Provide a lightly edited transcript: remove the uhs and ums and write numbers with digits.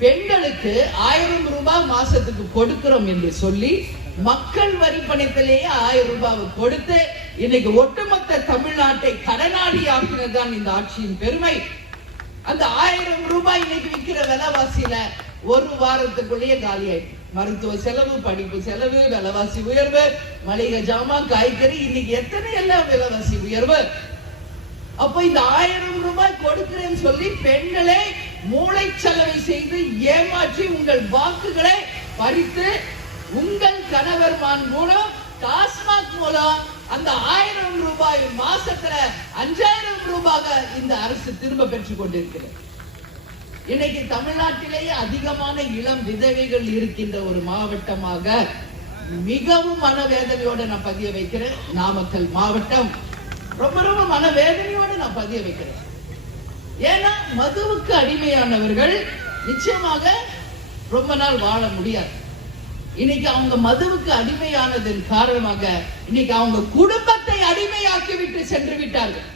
பெண்களுக்கு 1000 ரூபாய் மாசத்துக்கு கொடுக்கிறோம் என்று சொல்லி மக்கள் வரி பணத்திலேயே 1000 ரூபாய் கொடுத்து இன்னைக்கு ஒட்டுமொத்த தமிழ்நாட்டை கடனாளி ஆக்கினதுதான் இந்த ஆட்சியின் பெருமை. அந்த 1000 ரூபாய் இன்னைக்கு விற்கிற விலைவாசியில ஒரு வாரத்துக்குள்ளேயே காலியாயிடும். மருத்துவ செலவு, படிப்பு செலவு, விலைவாசி உயர்வு, மளிகை ஜாமான், காய்கறி, இன்னைக்கு எத்தனை எல்லாம் விலைவாசி உயர்வு. அப்ப இந்த 1000 ரூபாய் கொடுக்கிறேன்னு சொல்லி பெண்களே மூளை செலவை செய்து ஏமாற்றி உங்கள் வாக்குகளை பறித்து உங்கள் கணவர்மான் மூலம் டாஸ்மாக் மூலம் அந்த 1000 ரூபாய் மாசத்துல 5000 ரூபாய் இந்த அரசு திரும்ப பெற்றுக் கொண்டிருக்கிறது. இன்னைக்கு தமிழ்நாட்டிலேயே அதிகமான இளம் விதவைகள் இருக்கின்ற ஒரு மாவட்டமாக மிகவும் மனவேதனையோட நான் பதிய வைக்கிறேன். நாமக்கல் மாவட்டம் ரொம்ப ரொம்ப மனவேதனையோட நான் பதிய வைக்கிறேன். ஏன்னா மதுவுக்கு அடிமையானவர்கள் நிச்சயமாக ரொம்ப நாள் வாழ முடியாது. இன்னைக்கு அவங்க மதுவுக்கு அடிமையானதன் காரணமாக இன்னைக்கு அவங்க குடும்பத்தை அடிமையாக்கி விட்டு சென்று விட்டார்கள்.